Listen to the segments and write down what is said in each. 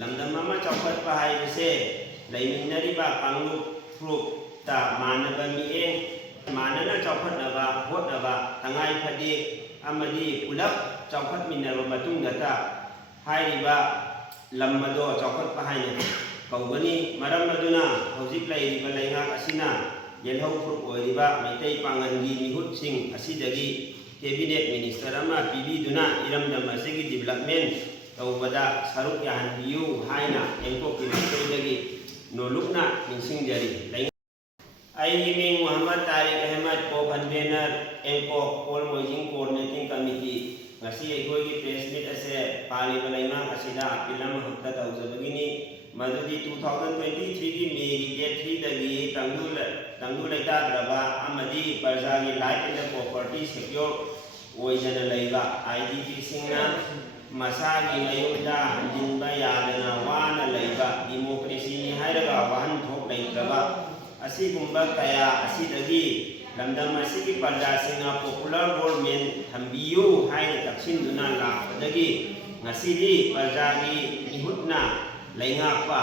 lamdam ama chaukhatpa haibase laiminariba kanglup frupta manaba mieng manana chaukhatnaba hotnaba tangai phade amadi pulap chaukhatminarba matungda ta hairiba lam ado chaukhatpa haina kaugani maram aduna hojik lairiba laingak asina yelhau frup oiriba maitai pangangi mihutsing asidagi cabinet minister ama pibiduna iramdam asigi development taubada saruk yahanbiyu haina engko kimaitagi nolukna minsingjari ai ming Muhammad Tariq Ahmad ko convener engko all moijing coordinating committee ngasi egoigi press meet ase pali balainga asida pilam hutta taujabagini madudi 2023 gi May date 3 dagi tangdul laita draba amadi parjagi life and property secure oijana laiba IDP singna masagi mayumda hanjinba yadana wana laiba democracy ni hairaga wahan thok laitraba asigumba kaya asidagi lamdam asigi pardasinga popular government thambiyu haina taksinduna lakpadagi ngasidi parjagi ihutna laingakpa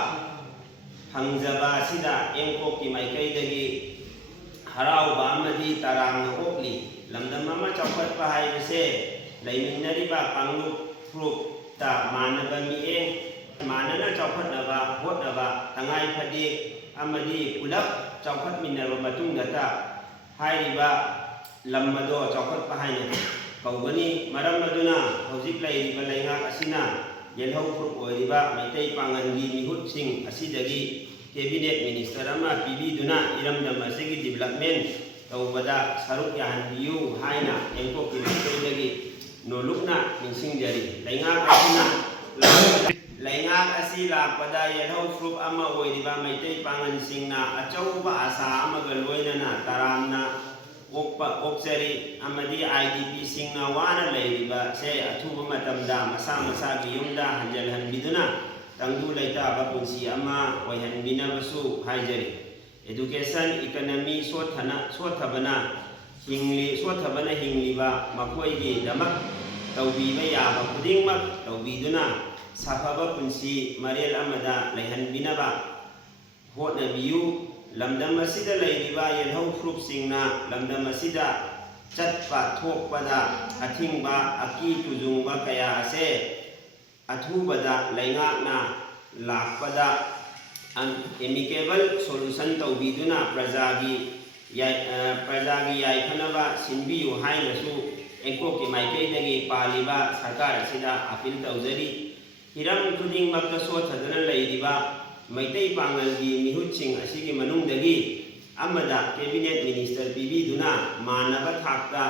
hangjaba asida engkokki maikaidagi harauba amadi tarangna okli lamdam ama chaukhatpa haibase laiminariba kanglup frupta manaba mieng manana chaukhatnaba hotnaba tangai phade amadi pulap chaukhatminarba matungda ta hairiba lam ado chaukhatpa haina kaugani maram aduna hojik lairiba laingak asina yelhau frup oiriba maitai pangangi mihutsing asidagi cabinet minister ama pibiduna iramdam asigi development taubada saruk yahanbiyu haina engko kimaitagi nolukna minsingjari laingak asina laingak asi lakpada yelhau frup ama oiriba maitai pangansingna achauba asa amaga loinana taramna okjari amadi IDP singna wana lairiba se athuba matamda masa masagi yumda hanjalhanbiduna tangdu laitaba punsi ama oihanbinabasu haijari education economy sothabana hingliba makoigi damak taubiba yaba kudingmak taubiduna safaba punsi marel amada laihanbinaba hotnabiyu lamdam asida lairiba yelhau frup singna lamdam asida chatpa thokpada athingba aki tujungba kaya ase athubada laingakna lakpada amicable solution taubiduna prajagi yaiphanaba sinbiyu hainasu engko ki maikaidagi paliba sarkar asida apil taujari hiram khudingmakta sothaduna lairiba maitai pangalgi mihutsing asigi manungdagi amada cabinet minister pibiduna manaba thakta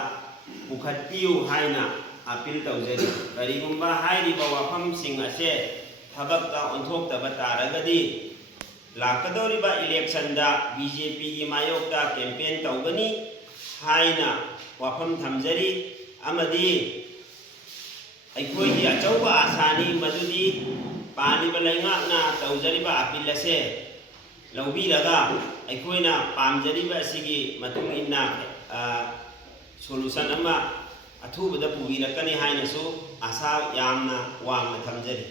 pukhatpiu haina apil taujari karigumba hairiba wafamsing ase thabakta onthokta taragadi lakadoriba election da BJP gi mayokta campaign taugani haina wafam thamjari amadi aikoi achauba asani madudi paniba laingakna taujariba apil ase laubiraga aikoina pamjariba asigi matung inna solution ama athubada pubirakani hainasu asa yamna wangna thamjari